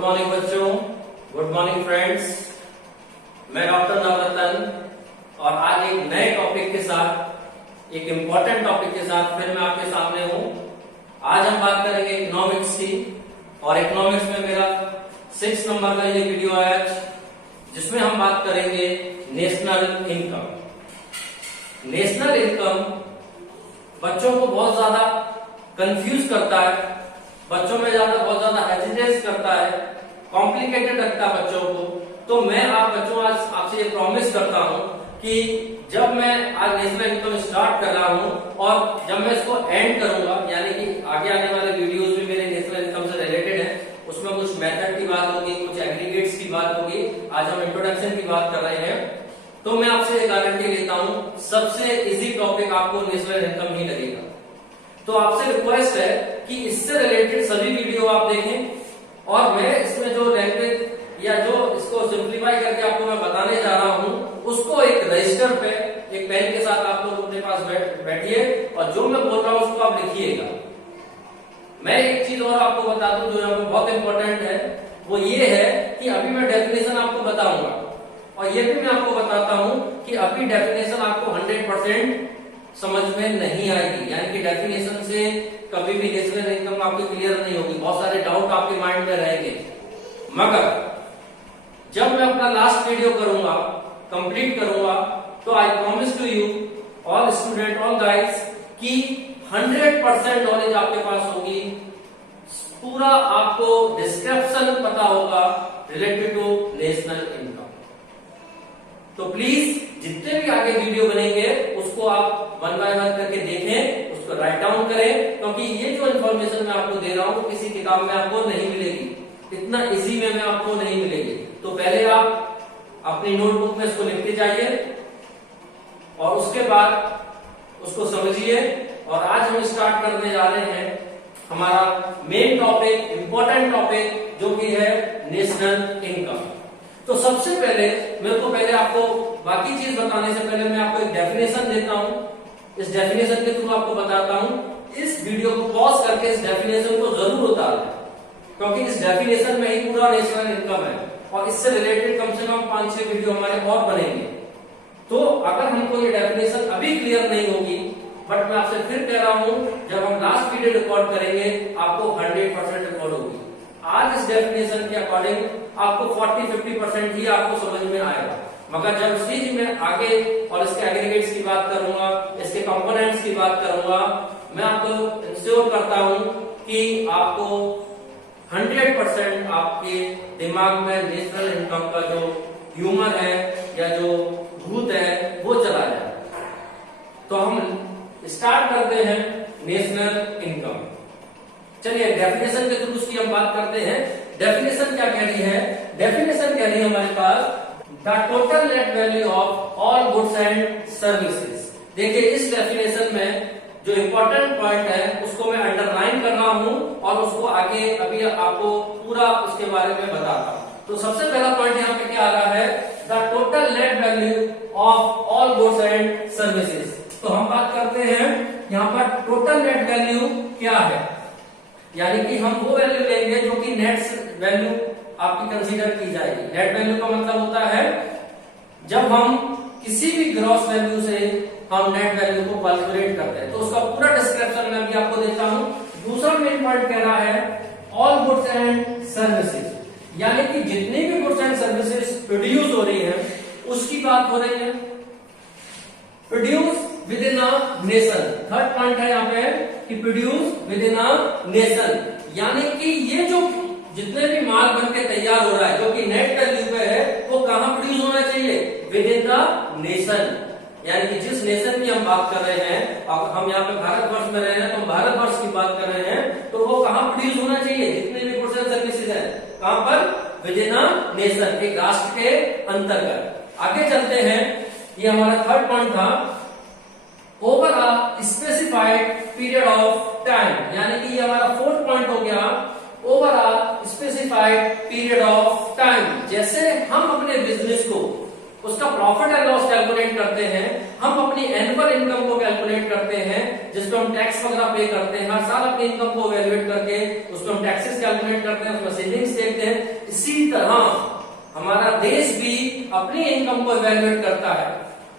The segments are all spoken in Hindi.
गुड मॉर्निंग बच्चों, गुड मॉर्निंग फ्रेंड्स। मैं डॉक्टर नवरतन और आज एक नए टॉपिक के साथ, एक इम्पोर्टेंट टॉपिक के साथ फिर मैं आपके सामने हूं। आज हम बात करेंगे इकोनॉमिक्स की, और इकोनॉमिक्स में मेरा 6 नंबर का ये वीडियो है आज, जिसमें हम बात करेंगे नेशनल इनकम। नेशनल इनकम बच्चों को बहुत ज्यादा कंफ्यूज करता है, बच्चों में बहुत ज्यादा हेजिटेट करता है, कॉम्प्लिकेटेड रखता है बच्चों को। तो मैं बच्चों आज आपसे ये प्रॉमिस करता हूं कि जब मैं आज नेशनल इनकम स्टार्ट कर रहा हूं और जब मैं इसको एंड करूंगा, यानी कि आगे आने वाले वीडियोस भी मेरे नेशनल इनकम से रिलेटेड है, उसमें कुछ मेथड की बात होगी, कुछ एग्रीगेट्स की बात होगी, आज हम इंट्रोडक्शन की बात कर रहे हैं। तो मैं आपसे गारंटी लेता हूं सबसे इजी टॉपिक आपको नेशनल इनकम ही लगेगा। तो आपसे रिक्वेस्ट है कि इससे रिलेटेड सभी वीडियो आप देखें, और मैं इसमें जो लैंग्वेज या जो इसको सिंप्लीफाई करके आपको मैं बताने जा रहा हूं, उसको एक रजिस्टर पे एक पेन के साथ आप लोग अपने पास बैठिए और जो मैं बोल रहा हूं उसको आप लिखिएगा। मैं एक चीज और आपको बता दूं जो यहाँ पे बहुत इंपॉर्टेंट है, वो ये है कि अभी मैं डेफिनेशन आपको बताऊंगा, और ये भी मैं आपको बताता हूं कि अभी डेफिनेशन आपको 100% समझ में नहीं आएगी, यानी कि डेफिनेशन से कभी भी नेशनल इनकम आपकी क्लियर नहीं होगी, बहुत सारे डाउट आपके माइंड में रहेंगे। मगर जब मैं अपना लास्ट वीडियो करूंगा, कंप्लीट करूंगा, तो I promise to you all student, all guys, कि 100% नॉलेज आपके पास होगी, पूरा आपको डिस्क्रिप्शन पता होगा रिलेटेड टू नेशनल इनकम। तो प्लीज जितने भी आगे वीडियो बनेंगे उसको आप वन बाय वन करके देखें, उसको राइट डाउन करें, क्योंकि ये जो इन्फॉर्मेशन मैं आपको दे रहा हूं वो किसी किताब में आपको नहीं मिलेगी, इतना इजी में आपको नहीं मिलेगी। तो पहले आप अपनी नोटबुक में इसको लिखते जाइए और उसके बाद उसको समझिए। और आज हम स्टार्ट करने जा रहे हैं हमारा मेन टॉपिक, इंपॉर्टेंट टॉपिक, जो कि है नेशनल इनकम। तो सबसे पहले पहले आपको बाकी चीज बताने से पहले मैं आपको एक डेफिनेशन देता हूं। इस डेफिनेशन के थ्रू आपको बताता हूं, इस वीडियो को पॉज करके इस डेफिनेशन को जरूर उतार लें, क्योंकि इस डेफिनेशन में ही पूरा नेशनल इनकम है, और इससे रिलेटेड कम से कम 5-6 वीडियो हमारे और बनेंगे। तो अगर हमको ये डेफिनेशन अभी क्लियर नहीं होगी, बट मैं आपसे फिर कह रहा हूं, जब हम लास्ट वीडियो रिकॉर्ड करेंगे आपको 100% रिकॉर्ड होगी। आज इस डेफिनेशन के अकॉर्डिंग आपको 40-50% ही आपको समझ में आएगा, मगर जब इस चीज में आगे और इसके एग्रीगेट्स की बात करूंगा, इसके कंपोनेंट्स की बात करूंगा, मैं आपको इंश्योर करता हूं कि आपको 100% आपके दिमाग में नेशनल इनकम का जो ह्यूमर है या जो भूत है वो चला जाए। तो हम स्टार्ट करते हैं नेशनल इनकम। चलिए डेफिनेशन के थ्रू उसकी हम बात करते हैं। डेफिनेशन क्या कह रही है? डेफिनेशन कह रही है हमारे पास the total net value of all goods and services. देखिए इस डेफिनेशन में जो इंपॉर्टेंट पॉइंट है उसको मैं अंडरलाइन कर रहा हूं और उसको आगे अभी आपको पूरा उसके बारे में बताता हूं। तो सबसे पहला पॉइंट यहाँ पे क्या आ रहा है? The total net value of all goods and services. तो हम बात करते हैं यहाँ पर टोटल नेट वैल्यू क्या है, यानी कि हम वो वैल्यू लेंगे जो कि नेट वैल्यू आपकी कंसीडर की जाएगी। नेट वैल्यू का मतलब होता है जब हम किसी भी ग्रॉस वैल्यू से हम नेट वैल्यू को कैलकुलेट करते हैं। तो उसका पूरा डिस्क्रिप्शन मैं अभी आपको देता हूं। दूसरा मेन पॉइंट कह रहा है ऑल गुड्स एंड सर्विसेज, यानी कि जितनी भी गुड्स एंड सर्विसेज प्रोड्यूस हो रही है उसकी बात हो रही है, produce with in a nation. Third point है यहाँ पे कि produce with in a nation, यानी कि ये जो जितने भी माल बन के तैयार हो रहा है जो कि नेट वैल्यू पे है, वो कहां प्रोड्यूस होना चाहिए? With in the nation. यानी कि जिस नेशन की हम बात कर रहे हैं, अब हम यहाँ पे भारतवर्ष में रहे हैं तो हम भारतवर्ष की बात कर रहे हैं, तो वो कहां प्रोड्यूस होना चाहिए? जितने भी गुड्स एंड सर्विसेज है, कहां पर? विद इन अ नेशन, एक राष्ट्र के अंतर्गत। आगे चलते हैं, ये हमारा थर्ड पॉइंट था, over a specified period of time, यानी कि ये हमारा फोर्थ पॉइंट हो गया, over a specified period of time. जैसे हम अपने बिजनेस को उसका प्रॉफिट एंड लॉस कैलकुलेट करते हैं, हम अपनी एनुअल टोटल इनकम को कैलकुलेट करते हैं, जिसपे हम टैक्स वगैरह पे करते हैं, हर साल अपनी इनकम को इवैल्यूएट करके उसमें हम टैक्सेस कैलकुलेट करते हैं, उसमें सेविंग्स देखते हैं। इसी तरह हमारा देश भी अपनी इनकम को इवैल्यूएट करता है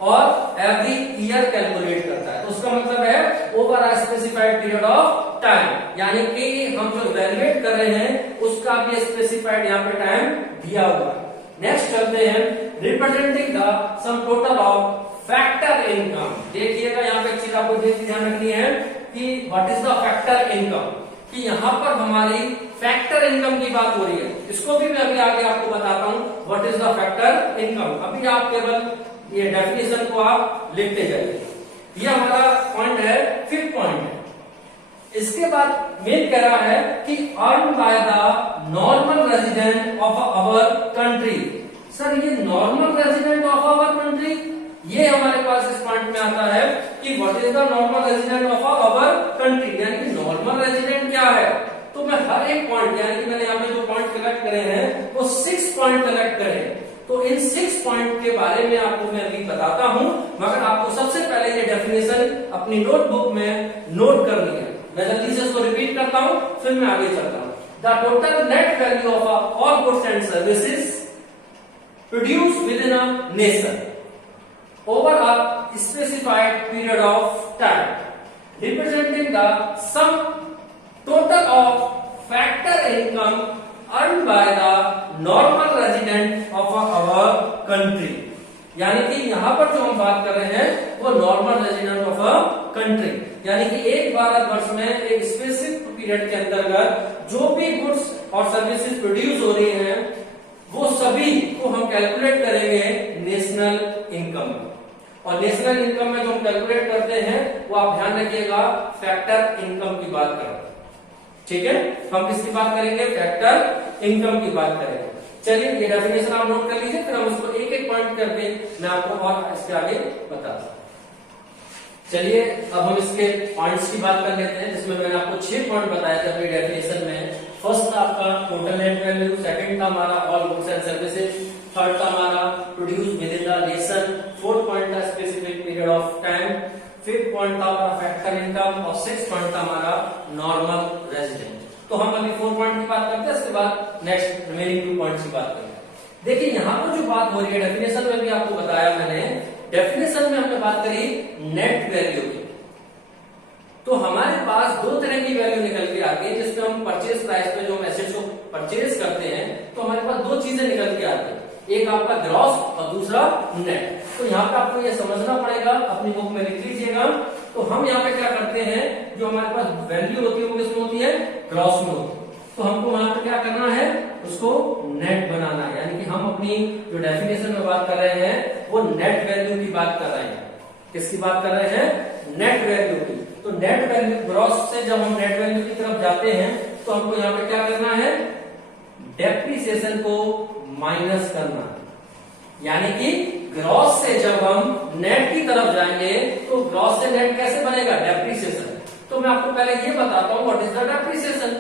और एवरी ईयर कैलकुलेट करता है। तो उसका मतलब है over a specified period of time, यानी कि हम जो इवैल्यूएट कर रहे हैं उसका भी स्पेसिफाइड यहाँ पे टाइम दिया हुआ है। नेक्स्ट चलते हैं, representing the sum total of factor income. देखिएगा यहाँ पे एक चीज आपको ध्यान रखनी है कि what is the factor income, कि यहाँ पर हमारी फैक्टर इनकम की बात हो रही है। इसको भी मैं अभी आगे आपको बताता हूँ what is the factor income. अभी आप केवल ये डेफिनेशन को आप लिखते जाइए। ये हमारा पॉइंट है, फिफ्थ पॉइंट है। इसके बाद मेन कह रहा है कि earn by the normal resident of our country. Sir ये normal resident of our country, ये हमारे पास इस पॉइंट में आता है कि what is the normal resident of our country, यानी कि नॉर्मल रेजिडेंट क्या है। तो मैं हर एक पॉइंट, यानी कि मैंने यहाँ पे जो पॉइंट कलेक्ट करे हैं वो 6 पॉइंट कलेक्ट करे, तो इन 6 पॉइंट के बारे में आपको मैं अभी बताता हूं, मगर आपको सबसे पहले ये डेफिनेशन अपनी नोटबुक में नोट कर लिया। मैं जल्दी से इसको रिपीट करता हूं, फिर मैं आगे चलता हूं। The total net value of all goods and services produce with in a nation over a specified period of time, representing the sum total of factor income earned by the normal resident of our country। यानी कि यहाँ पर जो हम बात कर रहे हैं वो normal resident of a country, यानी कि एक भारतवर्ष में एक स्पेसिफिक पीरियड के अंतर्गत जो भी गुड्स और सर्विसेज प्रोड्यूस हो रही हैं वो सभी को हम कैलकुलेट करेंगे नेशनल इनकम। और नेशनल इनकम में जो हम कैलकुलेट करते हैं वो आप ध्यान रखिएगा फैक्टर इनकम की बात करें, ठीक है। हम किसकी बात करेंगे, फैक्टर इनकम की बात करेंगे। चलिए ये डेफिनेशन आप नोट कर लीजिए, फिर हम उसको एक एक पॉइंट करके मैं आपको और इसके आगे बताता हूं। चलिए अब हम इसके पॉइंट्स की बात कर लेते हैं, जिसमें मैंने आपको 6 पॉइंट बताए थे अपनी डेफिनेशन में। फर्स्ट था आपका टोटल नेट वैल्यू, सेकंड था हमारा all goods and services, third था हमारा produce within the nation, fourth point था specific period of time, fifth point था हमारा फैक्टर इनकम और सिक्स्थ पॉइंट था हमारा नॉर्मल रेजिडेंट। तो हम अभी 4 पॉइंट की बात करते हैं, इसके बाद नेक्स्ट रिमेनिंग 2 पॉइंट्स की बात करेंगे। देखिए यहाँ पर जो बात हो रही है, डेफिनेशन में भी आपको बताया मैंने, डेफिनेशन में हमने बात करी नेट वैल्यू की। तो हमारे पास 2 तरह की वैल्यू निकल के आती है, जिसमें हम परचेज प्राइस पे जो हम एसेट्स को परचेज करते हैं तो हमारे पास 2 चीजें निकल के आती है, एक आपका ग्रॉस और दूसरा नेट। तो यहाँ पे आपको ये समझना पड़ेगा, अपनी बुक में लिख लीजिएगा। तो हम यहाँ पे क्या करते हैं, जो हमारे पास वैल्यू होती है वो किसमें होती है, ग्रॉस में होती है। तो हमको वहां पे क्या करना है, उसको नेट बनाना है, यानी कि हम अपनी जो डेफिनेशन में बात कर रहे हैं वो नेट वैल्यू की बात कर रहे हैं। किसकी बात कर रहे हैं, नेट वैल्यू की। तो नेट वैल्यू, ग्रॉस से जब हम नेट वैल्यू की तरफ जाते हैं तो हमको यहाँ पे क्या करना है, डेप्रिसिएशन को माइनस करना, यानी कि ग्रॉस से जब हम नेट की तरफ जाएंगे तो ग्रॉस से नेट कैसे बनेगा, डेप्रिसिएशन। तो मैं आपको पहले ये बताता हूँ what is the depreciation.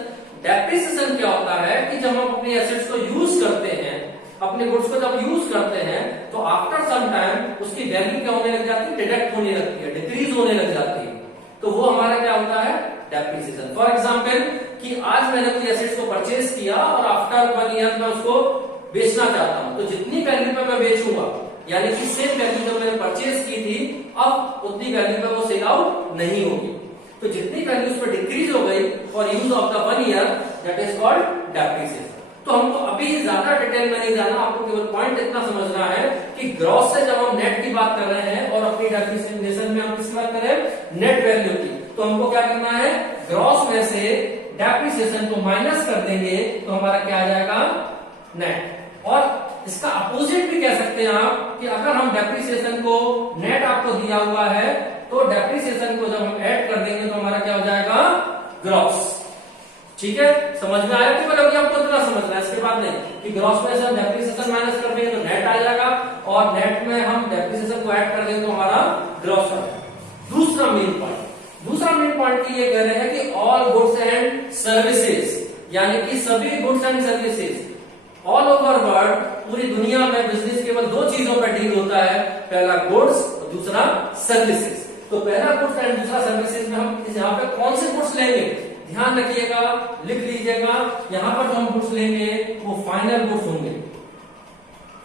Depreciation क्या होता है कि जब हम अपने एसेट्स को यूज करते हैं, अपने गुड्स को जब यूज करते हैं तो आफ्टर सम टाइम उसकी वैल्यू क्या होने लग जाती है, डिडक्ट होने लगती है, डिक्रीज होने लग जाती है। तो वो हमारा क्या होता है, डेप्रिसिएशन। फॉर एग्जाम्पल कि आज मैंने कोई एसेट्स को परचेज किया और आफ्टर 1 ईयर में उसको बेचना चाहता हूं, तो जितनी वैल्यू पे मैं बेचूंगा, यानी कि सेम वैल्यू जब मैंने परचेज की थी अब उतनी वैल्यू पे वो सेल आउट नहीं होगी। तो जितनी वैल्यू उस पर डिक्रीज हो गई for use of the 1 year, that is called depreciation. तो हमको अभी ज्यादा डिटेल में नहीं जाना, आपको केवल पॉइंट इतना समझना है कि ग्रॉस से जब हम नेट की बात कर रहे हैं और अपनी डेफिनेशन में हम किसकी बात कर रहे हैं, नेट वैल्यू की, तो हमको क्या करना है, ग्रॉस में से डेप्रिसिएशन को माइनस कर देंगे तो हमारा क्या आ जाएगा, नेट। और इसका अपोजिट भी कह सकते हैं आप कि अगर हम डेप्रिसिएशन को, नेट आपको दिया हुआ है तो डेप्रिसिएशन को जब हम ऐड कर देंगे तो हमारा क्या हो जाएगा, ग्रॉस। ठीक है, समझ में आया कि मतलब आपको इतना समझना है, इसके बाद नहीं कि ग्रॉस में से हम डेप्रिसिएशन माइनस कर देंगे तो नेट आ जाएगा और नेट में हम डेप्रिसिएशन को ऐड कर देंगे तो हमारा ग्रॉस आ जाएगा। दूसरा मेन पॉइंट की ये कह रहे हैं कि ऑल गुड्स एंड सर्विसेज, यानी कि सभी goods and services all over world, पूरी दुनिया में बिजनेस केवल 2 चीजों पर डील होता है, पहला गुड्स और दूसरा सर्विसेज। तो पहला गुड्स एंड दूसरा सर्विसेज में हम यहाँ पे कौन से गुड्स लेंगे, ध्यान रखिएगा, लिख लीजिएगा। यहाँ पर जो हम गुड्स लेंगे वो फाइनल गुड्स होंगे,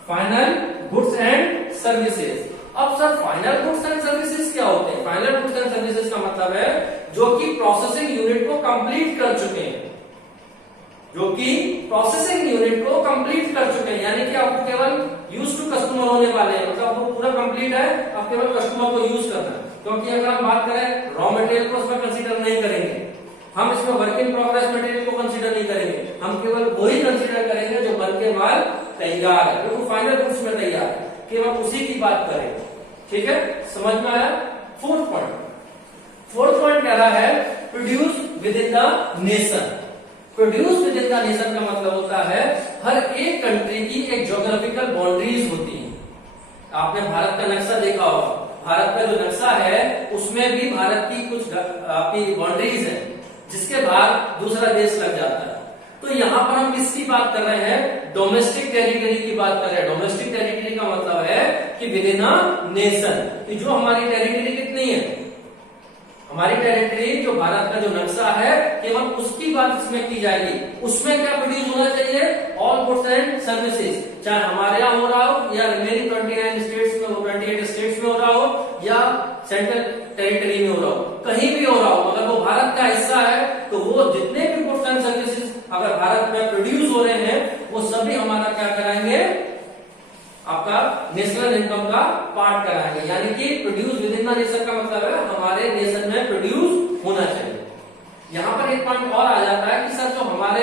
फाइनल गुड्स एंड सर्विसेज। अब sir final goods and services क्या होते हैं? फाइनल गुड्स एंड सर्विसेज का मतलब है जो कि प्रोसेसिंग यूनिट को कंप्लीट कर चुके हैं, जो कि प्रोसेसिंग यूनिट को कंप्लीट कर चुके हैं, यानी कि आपको केवल यूज टू कस्टमर होने वाले हैं, मतलब वो पूरा कंप्लीट है, अब केवल कस्टमर को यूज करना है। क्योंकि अगर हम बात करें रॉ मटेरियल को उसमें कंसीडर नहीं करेंगे, हम इसमें वर्क इन प्रोग्रेस मटेरियल को कंसीडर नहीं करेंगे, हम केवल वही कंसीडर करेंगे जो बन के माल तैयार है, जो फाइनल गुड्स में तैयार है, केवल उसी की बात करेंगे। ठीक है, समझ में आया? फोर्थ पॉइंट कह रहा है produce within the nation. Produce within the nation का मतलब होता है हर एक कंट्री की एक ज्योग्राफिकल बाउंड्रीज होती है। आपने भारत का नक्शा देखा होगा, भारत का जो नक्शा है उसमें भी भारत की कुछ आपकी बाउंड्रीज है, जिसके बाद दूसरा देश लग जाता है। तो यहाँ पर हम किसकी बात कर रहे हैं? डोमेस्टिक टेरिटरी की बात कर रहे हैं। डोमेस्टिक टेरिटरी का मतलब है कि विद इन अ नेशन, कि जो हमारी टेरिटरी कितनी है, हमारी टेरिटरी जो भारत का जो नक्शा है केवल उसकी बात इसमें की जाएगी। उसमें क्या प्रोड्यूस होना चाहिए? ऑल गुड्स एंड सर्विसेज, चाहे हमारे यहाँ हो रहा हो या रिमेनिंग 29 स्टेट्स में, 28 स्टेट्स में हो रहा हो या सेंट्रल टेरिटरी में हो रहा हो, कहीं भी हो रहा हो, अगर वो भारत का हिस्सा है तो वो जितने भी गुड्स एंड सर्विसेज अगर भारत में प्रोड्यूस हो रहे हैं वो सभी हमारा क्या कराएंगे? आपका नेशनल इनकम का पार्ट कराएंगे। यानी कि produce within the nation का मतलब है हमारे नेशन में प्रोड्यूस होना चाहिए। यहाँ पर एक पॉइंट और आ जाता है कि सर जो हमारे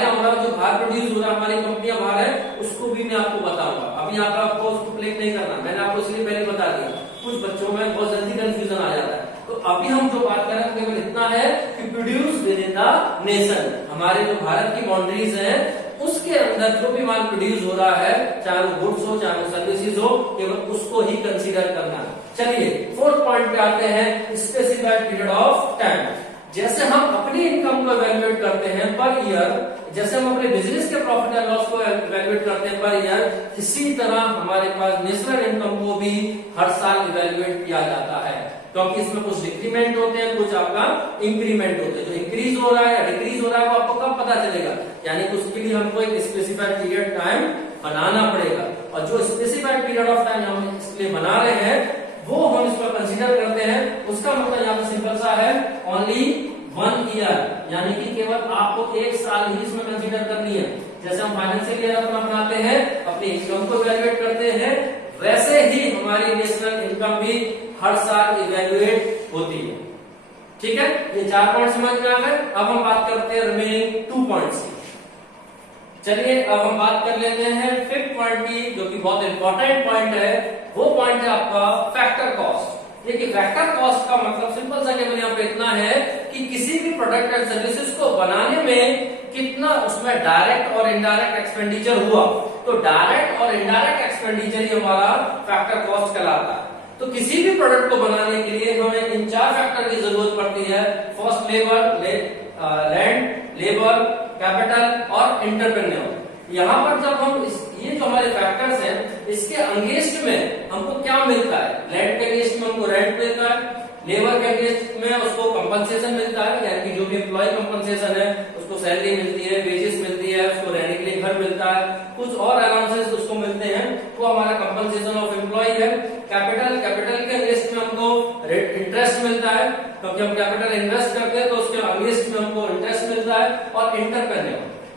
यहाँ हो रहा है, जो बाहर प्रोड्यूस हो रहा है, हमारी कंपनियां बाहर है, उसको भी मैं आपको बताऊंगा। अभी यहाँ पर आपको उसको क्लिक नहीं करना, मैंने आपको इसलिए पहले बता दिया, कुछ बच्चों में बहुत जल्दी कंफ्यूजन आ जाता है। तो अभी हम जो बात कर रहे हैं केवल इतना है कि produce within the nation, हमारे जो भारत की बाउंड्रीज है उसके अंदर जो भी माल प्रोड्यूस हो रहा है, चाहे वो गुड्स हो चाहे वो सर्विसेज हो, केवल उसको ही कंसीडर करना है। चलिए फोर्थ पॉइंट पे आते हैं, स्पेसिफाइड पीरियड ऑफ टाइम। जैसे हम अपनी इनकम को इवैल्यूएट करते हैं पर ईयर, जैसे हम अपने बिजनेस के प्रॉफिट एंड लॉस को इवैल्यूएट करते हैं पर ईयर, इसी तरह हमारे पास नेशनल इनकम को भी हर साल इवैल्यूएट किया जाता है। क्योंकि इसमें कुछ डिक्रीमेंट होते हैं, कुछ आपका इंक्रीमेंट होते हैं। जो इंक्रीज हो रहा है या डिक्रीज हो रहा है वो आपको कब पता चलेगा? यानी कि उसके लिए हमको एक स्पेसिफाइड पीरियड टाइम बनाना पड़ेगा, और जो स्पेसिफाइड पीरियड ऑफ टाइम हम इसके लिए बना रहे हैं वो हम इसको कंसीडर करते हैं। उसका मतलब यहाँ पे सिंपल सा है, ओनली 1 ईयर, यानी कि केवल आपको 1 साल ही इसमें कंसीडर करनी है। जैसे हम फाइनेंशियल ईयर अपना बनाते हैं, अपनी इनकम को इवैल्यूएट करते हैं, वैसे ही हमारी नेशनल इनकम भी हर साल इवैल्यूएट होती है। ठीक है, ये 4 पॉइंट समझ में आ गए। अब हम बात करते हैं रिमेनिंग 2 पॉइंट्स की। चलिए अब हम बात कर लेते हैं 5th पॉइंट की, जो कि बहुत इंपॉर्टेंट पॉइंट है। वो पॉइंट है आपका फैक्टर कॉस्ट। देखिए फैक्टर कॉस्ट का मतलब सिंपल सा केवल यहाँ पे इतना है कि किसी भी प्रोडक्ट एंड सर्विसेज को बनाने में कितना उसमें डायरेक्ट और इनडायरेक्ट एक्सपेंडिचर हुआ, तो डायरेक्ट और इनडायरेक्ट एक्सपेंडिचर ही हमारा फैक्टर कॉस्ट कहलाता है। तो किसी भी प्रोडक्ट को बनाने के लिए हमें इन 4 फैक्टर की जरूरत पड़ती है। First labour, land, labour, capital और इंटरप्रेन्योर। यहाँ पर जब हम ये जो हमारे फैक्टर्स हैं इसके अंगेंस्ट में हमको क्या मिलता है? लैंड के अगेंस्ट में हमको रेंट मिलता है, लेबर के अगेंस्ट में उसको कंपनसेशन मिलता है, यानी कि जो भी एम्प्लॉय कंपनसेशन है उसको सैलरी मिलती है, वेजेस मिलती है, उसको रहने के लिए घर मिलता है, कुछ और अलाउंसेस उसको मिलते हैं, वो हमारा कंपनसेशन ऑफ एम्प्लॉय है। कैपिटल के अगेंस्ट में हमको इंटरेस्ट मिलता है, क्योंकि हम कैपिटल इन्वेस्ट करते हैं तो उसके अगेंस्ट में हमको इंटरेस्ट मिलता है। और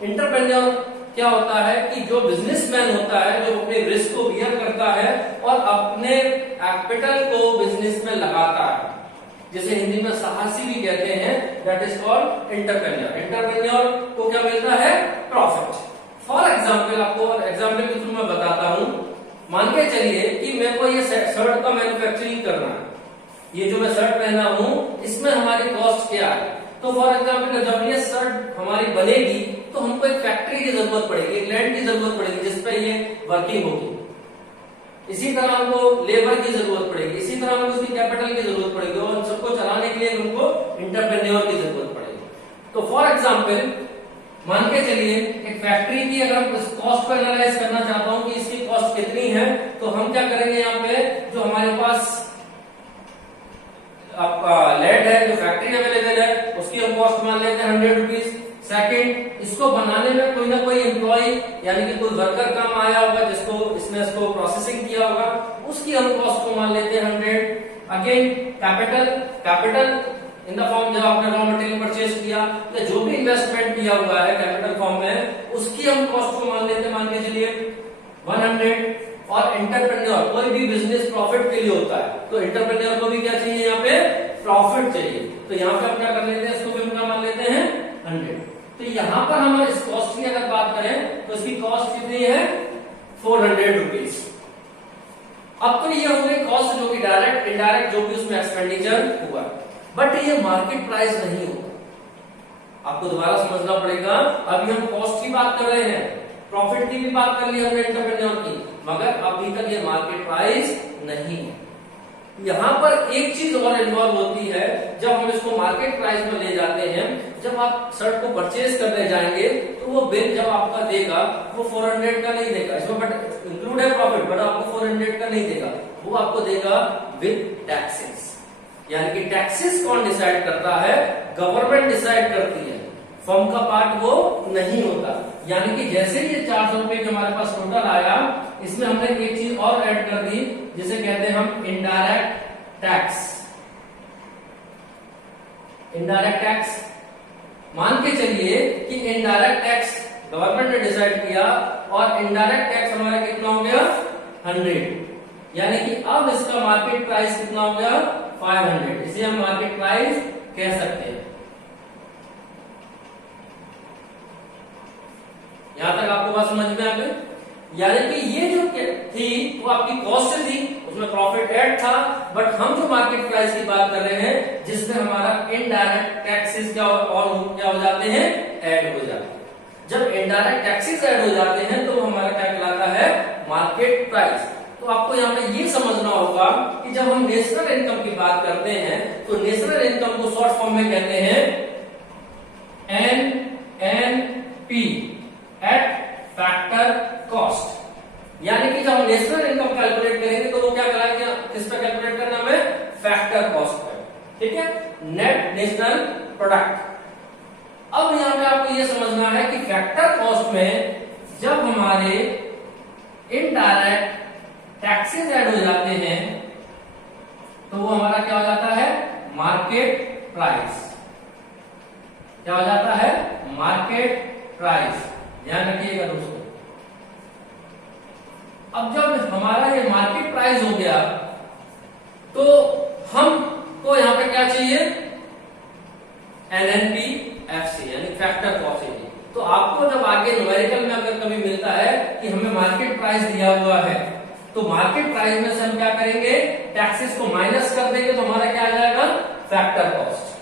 इंटरप्रेन्योर क्या होता है कि जो बिजनेसमैन होता है, जो अपने रिस्क को बियर करता है और अपने कैपिटल को बिजनेस में लगाता है, जिसे हिंदी में साहसी भी कहते हैं, that is called entrepreneur. Entrepreneur को क्या मिलता है? प्रॉफिट। फॉर एग्जाम्पल, आपको एग्जाम्पल के थ्रू मैं बताता हूं। मान के चलिए कि मेरे को ये शर्ट का मैन्युफैक्चरिंग करना है, ये जो मैं शर्ट पहना हूं इसमें हमारी कॉस्ट क्या है? तो फॉर एग्जाम्पल जब ये शर्ट हमारी बनेगी तो हमको एक फैक्ट्री की जरूरत पड़ेगी, एक लैंड की जरूरत पड़ेगी जिसपे ये वर्किंग होगी। इसी तरह हमको लेबर की जरूरत पड़ेगी, इसी तरह हमको उसकी कैपिटल की जरूरत पड़ेगी, और सबको चलाने के लिए हमको इंटरप्रेन्योर की जरूरत पड़ेगी। तो फॉर एग्जाम्पल मान के चलिए एक फैक्ट्री की अगर कॉस्ट को एनालाइज करना चाहता हूं कि इसकी कॉस्ट कितनी है, तो हम क्या करेंगे? यहाँ पे जो हमारे पास आपका लैंड है, जो फैक्ट्री अवेलेबल है, उसकी हम कॉस्ट मान लेते हैं 100 रुपीज। सेकेंड, इसको बनाने में कोई ना कोई एम्प्लॉय यानी कि कोई वर्कर काम आया होगा इसने इसको प्रोसेसिंग किया होगा, उसकी हम कॉस्ट को मान लेते हैं 100। Again capital in the form, जब आपने रॉ मटेरियल परचेज किया या जो भी इन्वेस्टमेंट किया हुआ है कैपिटल फॉर्म में, उसकी हम कॉस्ट को मान लेते हैं, मान के चलिए 100। और एंटरप्रेन्योर, कोई भी बिजनेस प्रॉफिट के लिए होता है, तो एंटरप्रेन्योर को भी क्या चाहिए, यहाँ पे प्रॉफिट चाहिए, तो यहाँ पे हम क्या कर लेते हैं, इसको भी हम क्या मान लेते हैं 100। तो यहाँ पर हम इस कॉस्ट की अगर बात करें तो इसकी कॉस्ट कितनी है 400 रुपीज। अब तो ये हो गई कॉस्ट जो कि डायरेक्ट इनडायरेक्ट जो भी उसमें एक्सपेंडिचर हुआ, बट ये मार्केट प्राइस नहीं होगा, आपको दोबारा समझना पड़ेगा। अभी हम कॉस्ट की बात कर रहे हैं, प्रॉफिट की भी बात कर ली हमने एंटरप्रेन्योर की, मगर अभी तक ये मार्केट प्राइस नहीं है। यहाँ पर एक चीज और इन्वॉल्व होती है, जब हम इसको मार्केट प्राइस में ले जाते हैं, जब आप शर्ट को परचेज करने जाएंगे तो वो बिल जब आपका देगा वो 400 का नहीं देगा, इसमें बट इंक्लूड है प्रॉफिट, बट आपको 400 का नहीं देगा, वो आपको देगा विद टैक्सेस। यानी कि टैक्सेस कौन डिसाइड करता है, गवर्नमेंट डिसाइड करती है, फर्म का पार्ट वो नहीं होता। यानी कि जैसे ये 400 रुपए के हमारे पास टोटल आया, इसमें हमने एक चीज और ऐड कर दी जिसे कहते हैं हम इनडायरेक्ट टैक्स। इनडायरेक्ट टैक्स मान के चलिए कि इनडायरेक्ट टैक्स गवर्नमेंट ने डिसाइड किया और इनडायरेक्ट टैक्स हमारा कितना हो गया 100, यानी कि अब इसका मार्केट प्राइस कितना हो गया 500, इसे हम मार्केट प्राइस कह सकते हैं। यहां तक आपको बात समझ में आ गई? यानी कि ये जो थी वो आपकी कॉस्ट थी, उसमें प्रॉफिट ऐड था, बट हम जो मार्केट प्राइस की बात कर रहे हैं जिसमें हमारा इनडायरेक्ट टैक्सेस क्या हो जाते हैं, ऐड हो जाते हैं। जब इनडायरेक्ट टैक्सेस ऐड हो जाते हैं तो हमारा क्या कहलाता है, मार्केट प्राइस। तो आपको यहाँ पे ये समझना होगा कि जब हम नेशनल इनकम की बात करते हैं तो नेशनल इनकम को शॉर्ट फॉर्म में कहते हैं NNP, एट फैक्टर कॉस्ट। यानी कि जब हम नेशनल इनकम कैलकुलेट करेंगे तो वो क्या कहलाएगा, किस पे कैलकुलेट करना हमें, फैक्टर कॉस्ट पे, ठीक है, नेट नेशनल प्रोडक्ट। अब यहां पे आपको ये समझना है कि फैक्टर कॉस्ट में जब हमारे इनडायरेक्ट टैक्सेस ऐड हो जाते हैं तो वो हमारा क्या हो जाता है, मार्केट प्राइस। क्या हो जाता है, मार्केट प्राइस। ध्यान रखिएगा दोस्तों। अब जब हमारा ये मार्केट प्राइस हो गया तो हमको यहां पे क्या चाहिए, NNPFC यानी फैक्टर कॉस्ट चाहिए। तो आपको जब आगे न्यूमेरिकल में अगर कभी मिलता है कि हमें मार्केट प्राइस दिया हुआ है तो मार्केट प्राइस में से हम क्या करेंगे, टैक्सेस को माइनस कर देंगे तो हमारा क्या आ जाएगा, फैक्टर कॉस्ट।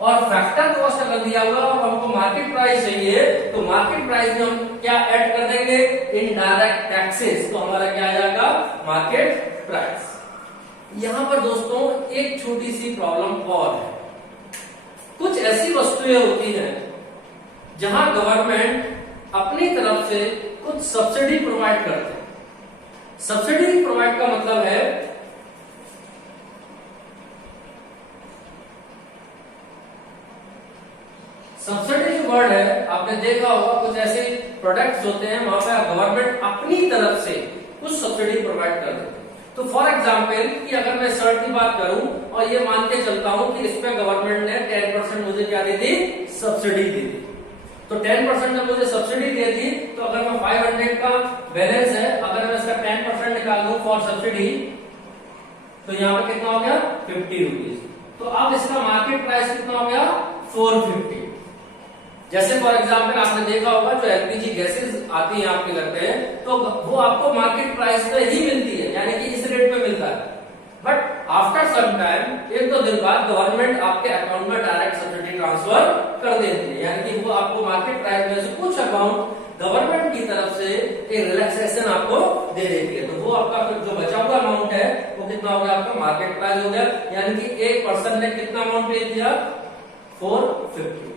और फैक्टर कॉस्ट अगर दिया हुआ और हमको मार्केट प्राइस चाहिए तो मार्केट प्राइस में हम क्या ऐड कर देंगे, इनडायरेक्ट टैक्सेस, तो हमारा क्या आ जाएगा, मार्केट प्राइस। यहां पर दोस्तों एक छोटी सी प्रॉब्लम और है, कुछ ऐसी वस्तुएं होती हैं जहां गवर्नमेंट अपनी तरफ से कुछ सब्सिडी प्रोवाइड करते हैं। सब्सिडी प्रोवाइड का मतलब है सब्सिडी जो वर्ड है आपने देखा होगा, कुछ ऐसे प्रोडक्ट्स होते हैं वहां पे गवर्नमेंट अपनी तरफ से कुछ सब्सिडी प्रोवाइड कर देते हैं। तो फॉर एग्जांपल कि अगर मैं शर्ट की बात करूं और ये मान के चलता हूं कि इस पे गवर्नमेंट ने 10% मुझे क्या दे दी, सब्सिडी दे दी। तो 10% जब मुझे सब्सिडी दे दी तो अगर मैं 500 का बैलेंस है, अगर मैं इसका 10% निकाल दूं फॉर सब्सिडी तो यहाँ पे कितना हो गया 50 रुपीज। तो अब इसका मार्केट प्राइस कितना हो गया 450। जैसे फॉर एग्जांपल आपने देखा होगा जो एलपीजी गैसेस आती हैं आपके घर पे तो वो आपको मार्केट प्राइस पे ही मिलती है, यानी कि इस रेट पे मिलता है। बट आफ्टर सम टाइम, एक दो दिन बाद गवर्नमेंट आपके अकाउंट में डायरेक्ट सब्सिडी ट्रांसफर कर देती है, यानी कि वो आपको मार्केट प्राइस में से कुछ अमाउंट गवर्नमेंट की तरफ से एक रिलैक्सेशन आपको दे देती है। तो वो आपका जो बचा हुआ अमाउंट है वो कितना हो गया, आपका मार्केट प्राइस हो गया। यानी कि एक पर्सन ने कितना अमाउंट पे दिया 450।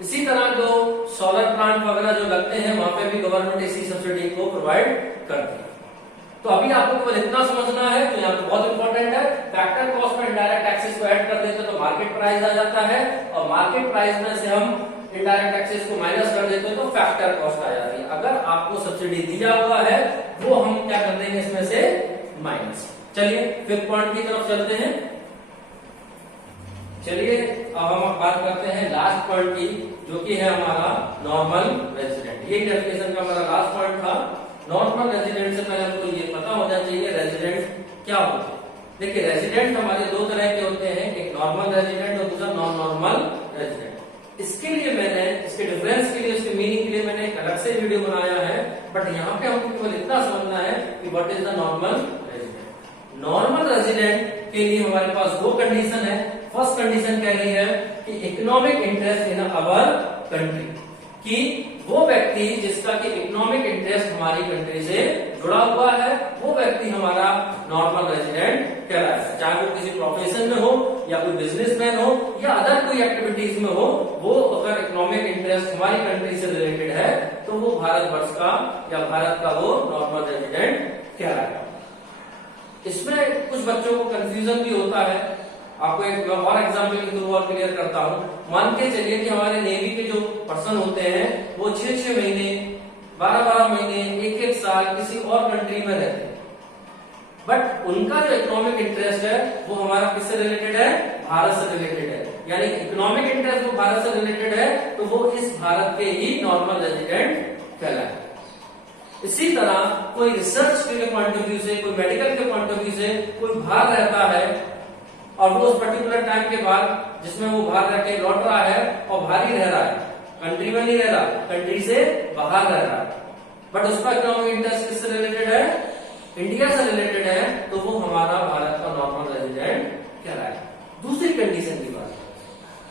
इसी तरह जो सोलर प्लांट वगैरह जो लगते हैं वहां पे भी गवर्नमेंट इसी सब्सिडी को प्रोवाइड करती है। तो अभी आपको केवल इतना समझना है, तो यहाँ पे बहुत इंपॉर्टेंट है, फैक्टर कॉस्ट में डायरेक्ट टैक्सेस को ऐड कर मार्केट प्राइस आ जाता है, और मार्केट प्राइस में से हम इनडायरेक्ट टैक्सेस को माइनस कर देते हैं तो फैक्टर कॉस्ट आ जाती है। अगर आपको सब्सिडी दिया हुआ है वो हम क्या कर देंगे इसमें से माइनस। चलिए फिफ्थ पॉइंट की तरफ चलते हैं। चलिए अब हम बात करते हैं लास्ट पॉइंट की, जो कि है हमारा नॉर्मल रेजिडेंट। ये डेफिनेशन का हमारा लास्ट पॉइंट था। नॉर्मल रेजिडेंट से पहले हमको ये पता होना चाहिए रेजिडेंट क्या होते हैं। देखिए रेजिडेंट हमारे दो तरह के होते हैं, एक नॉर्मल रेजिडेंट और दूसरा नॉन नॉर्मल रेजिडेंट। इसके लिए मैंने, इसके डिफरेंस के लिए, इसके मीनिंग के लिए मैंने एक अलग से वीडियो बनाया है, बट यहाँ पे हमको केवल इतना समझना है कि what is the normal resident. Normal resident के लिए हमारे पास दो कंडीशन है। फर्स्ट कंडीशन कह रही है कि economic interest in our country, कि वो व्यक्ति जिसका कि इकोनॉमिक इंटरेस्ट हमारी कंट्री से जुड़ा हुआ है वो व्यक्ति हमारा नॉर्मल रेजिडेंट कहलाता है। चाहे वो किसी प्रोफेशन में हो या कोई बिजनेसमैन हो या अदर कोई एक्टिविटीज में हो, वो अगर इकोनॉमिक इंटरेस्ट हमारी कंट्री से रिलेटेड है तो वो भारतवर्ष का या भारत का वो नॉर्मल रेजिडेंट कहलाएगा। इसमें कुछ बच्चों को कंफ्यूजन भी होता है। आपको एक और एग्जाम्पल के थ्रू और क्लियर करता हूं। मान के चलिए कि हमारे नेवी के जो पर्सन होते हैं वो 6-6 महीने, 12-12 महीने, 1-1 साल किसी और कंट्री में रहते हैं, बट उनका जो इकोनॉमिक इंटरेस्ट है वो हमारा किससे रिलेटेड है? भारत से रिलेटेड है। यानी इकोनॉमिक इंटरेस्ट वो भारत से रिलेटेड है तो वो इस भारत के ही नॉर्मल रेजिडेंट कहलाए। इसी तरह कोई रिसर्च के पॉइंट ऑफ व्यू से, कोई मेडिकल के पॉइंट ऑफ व्यू से कोई बाहर रहता है और वो उस पर्टिकुलर टाइम के बाद जिसमें वो बाहर रह के लौट रहा है और बाहर ही रह रहा है, कंट्री में नहीं रह रहा, कंट्री से बाहर रह रहा है, बट उसका इकोनॉमिक इंटरेस्ट किससे रिलेटेड है? इंडिया से रिलेटेड है, तो वो हमारा भारत का नॉर्मल रेजिडेंट कहलाएगा। दूसरी कंडीशन की बात,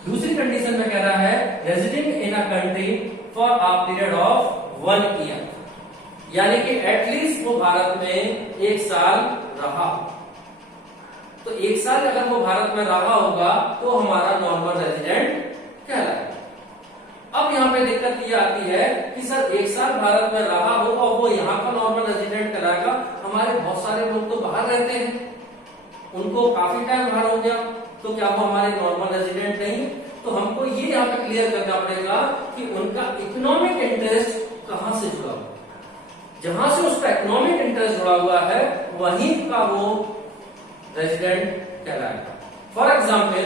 दूसरी कंडीशन में कह रहा है residing in a country for a period of 1 year, यानी कि एटलीस्ट वो भारत में 1 साल रहा। तो 1 साल अगर वो भारत में रहा होगा तो हमारा नॉर्मल रेजिडेंट कहलाएगा। अब यहाँ पे दिक्कत ये आती है कि सर 1 साल भारत में रहा हो और वो यहाँ का नॉर्मल रेजिडेंट कहलाएगा। हमारे बहुत सारे लोग तो बाहर रहते हैं, उनको काफी टाइम बाहर हो गया, तो क्या वो हमारे नॉर्मल रेजिडेंट नहीं? तो हमको ये यहाँ पे क्लियर करना पड़ेगा कि उनका इकोनॉमिक इंटरेस्ट कहाँ से जुड़ा हुआ, जहां से उसका इकोनॉमिक इंटरेस्ट जुड़ा हुआ है वहीं का वो रेजिडेंट कहलाएगा। फॉर एग्जाम्पल,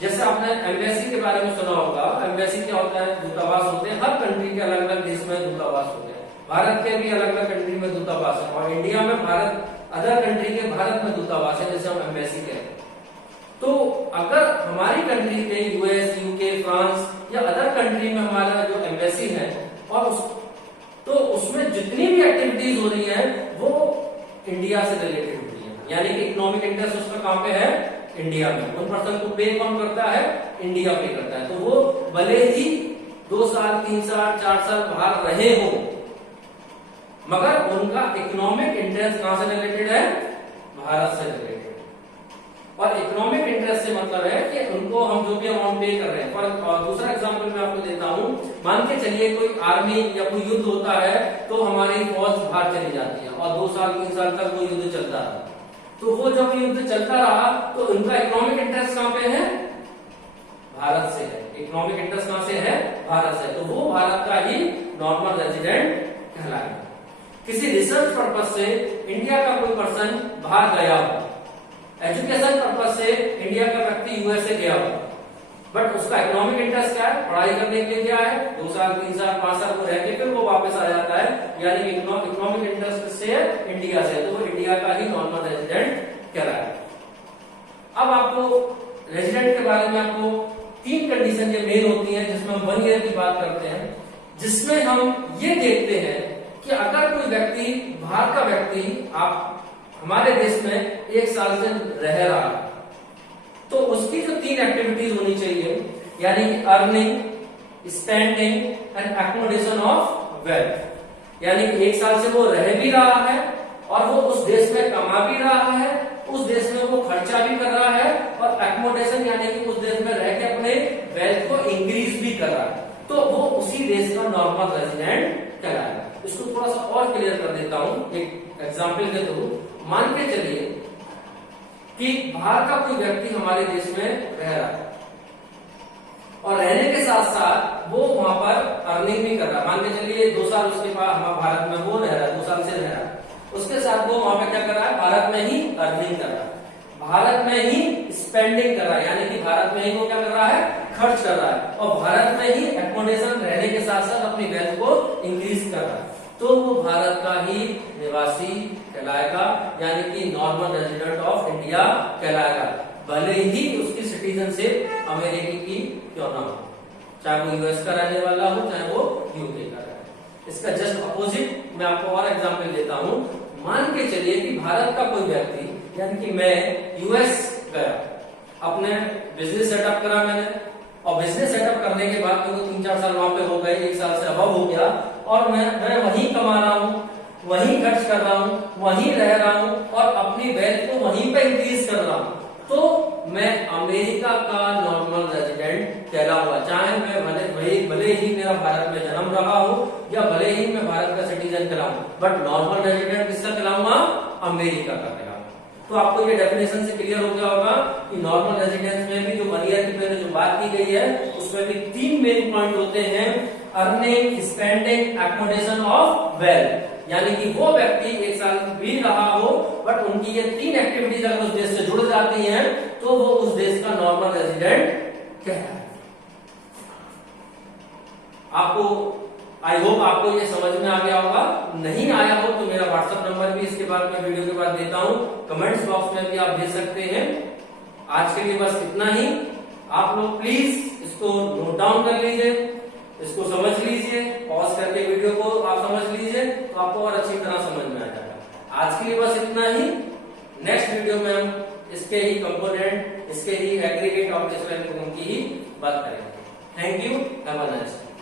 जैसे आपने एम्बेसी के बारे में सुना होगा। एम्बेसी क्या होता है? दूतावास होते हैं। हर कंट्री के अलग अलग देश में दूतावास होते हैं। भारत के भी अलग अलग कंट्री में दूतावास है, और इंडिया में भारत, अदर कंट्री के भारत में दूतावास है, जैसे हम एम्बेसी कहते हैं। तो अगर हमारी कंट्री के यूएस, यूके, फ्रांस या अदर कंट्री में हमारा जो एम्बेसी है और तो उसमें जितनी भी एक्टिविटीज हो रही है वो इंडिया से रिलेटेड होती है, यानी कि इकोनॉमिक इंटरेस्ट उसका कहां पे है? इंडिया में। उन पर्सन को पे कौन करता है? इंडिया पे करता है। तो वो भले ही 2 साल, 3 साल, 4 साल बाहर रहे हो, मगर उनका इकोनॉमिक इंटरेस्ट कहां से रिलेटेड है? भारत से रिलेटेड। और इकोनॉमिक इंटरेस्ट से मतलब है कि उनको हम जो भी अमाउंट पे कर रहे हैं। और दूसरा एग्जांपल मैं आपको देता हूं। मान के चलिए कोई आर्मी या कोई युद्ध होता है तो हमारी फौज बाहर चली जाती है और 2 साल 3 साल तक वो युद्ध चलता है। तो वो जब युद्ध चलता रहा तो उनका इकोनॉमिक इंटरेस्ट कहां पे है? भारत से है। इकोनॉमिक इंटरेस्ट कहां से है? भारत से। तो वो भारत का ही नॉर्मल रेजिडेंट कहलाएगा। किसी रिसर्च पर्पज से इंडिया का कोई पर्सन बाहर गया हो, एजुकेशन पर्पज से इंडिया का व्यक्ति यूएसए गया हो, बट उसका इकोनॉमिक इंटरेस्ट क्या है? पढ़ाई करने के लिए गया है, 2 साल 3 साल 5 साल को रह के फिर वो वापस आ जाता है, यानी कि इकोनॉमिक इंटरेस्ट से इंडिया से, तो वो इंडिया का ही नॉर्मल रेजिडेंट कहलाएगा। अब आपको रेजिडेंट के बारे में आपको 3 कंडीशन ये मेन होती है जिसमें हम 1 ईयर की बात करते हैं, जिसमें हम ये देखते हैं कि अगर कोई व्यक्ति, बाहर का व्यक्ति आप हमारे देश में 1 साल से रह रहा है तो उसकी जो 3 एक्टिविटीज होनी चाहिए, यानी कि earning, spending and accommodation of wealth, यानी कि 1 साल से वो रह भी रहा है और वो उस देश में कमा भी रहा है, उस देश में वो खर्चा भी कर रहा है, और एकोमोडेशन यानी कि उस देश में रह के अपने वेल्थ को इंक्रीज भी कर रहा है, तो वो उसी देश का नॉर्मल रेजिडेंट कहलाएगा। इसको थोड़ा सा और क्लियर कर देता हूं एक एग्जाम्पल के थ्रू। मान के चलिए कि बाहर का कोई व्यक्ति हमारे देश में रह रहा है और रहने के साथ साथ वो वहां पर अर्निंग भी कर रहा है। मान के चलिए 2 साल उसके पास हमारे भारत में वो रह रहा है, 2 साल से रह रहा है, उसके साथ वो वहां पे क्या कर रहा है, भारत में ही अर्निंग कर रहा है, भारत में ही स्पेंडिंग कर रहा है, यानी कि भारत में ही वो क्या कर रहा है, खर्च कर रहा है, और भारत में ही एकोमोडेशन रहने के साथ साथ अपनी वेल्थ को इंक्रीज कर रहा है, तो वो भारत का ही निवासी कहलाएगा, यानी कि नॉर्मल रेजिडेंट ऑफ इंडिया कहलाएगा, भले ही उसकी सिटीजनशिप अमेरिकी की क्यों ना हो, चाहे वो यूएस का रहने वाला हो, चाहे वो यूके का रहे। इसका जस्ट अपोजिट मैं आपको और एग्जांपल देता हूं। मान के चलिए कि भारत का कोई व्यक्ति, यानी कि मैं यूएस गया, अपने बिजनेस सेटअप करा मैंने, और बिजनेस सेटअप करने के बाद मेरे को 3-4 साल वहां पे हो गए, 1 साल से अबव हो गया, और मैं वहीं कमा रहा हूँ, वहीं खर्च कर रहा हूँ, वहीं रह रहा हूँ और अपनी वेल्थ को वहीं पे इंक्रीज कर रहा हूँ, तो मैं अमेरिका का नॉर्मल रेजिडेंट कहलाऊंगा, चाहे मैं भले ही मेरा भारत में जन्म रहा हो या भले ही मैं भारत का सिटीजन कहलाऊं, बट नॉर्मल रेजिडेंट किसका कहलाऊंगा, अमेरिका का कहलाऊंगा। तो आपको ये डेफिनेशन से क्लियर हो गया होगा कि नॉर्मल रेजिडेंस में भी जो 1 ईयर की मैंने जो बात की गई है उसमें भी 3 मेन पॉइंट होते हैं, earning, spending, accommodation of wealth, यानी कि वो व्यक्ति 1 साल भी रहा हो बट उनकी ये 3 एक्टिविटीज अगर उस देश से जुड़ जाती हैं तो वो उस देश का नॉर्मल रेजिडेंट कहलाता है। आपको आई होप आपको ये समझ में आ गया होगा, नहीं आया हो तो मेरा व्हाट्सएप नंबर भी इसके बाद मैं वीडियो के बाद देता हूं, कमेंट्स बॉक्स में भी आप दे सकते हैं। आज के लिए बस इतना ही, आप लोग प्लीज इसको नोट डाउन कर लीजिए, इसको समझ लीजिए, पॉज करके वीडियो को आप समझ लीजिए तो आपको और अच्छी तरह समझ में आ जाएगा। आज के लिए बस इतना ही, नेक्स्ट वीडियो में हम इसके ही कंपोनेंट, इसके ही एग्रीगेट ऑफ डिफरेंट की ही बात करेंगे। Thank you, have a nice day.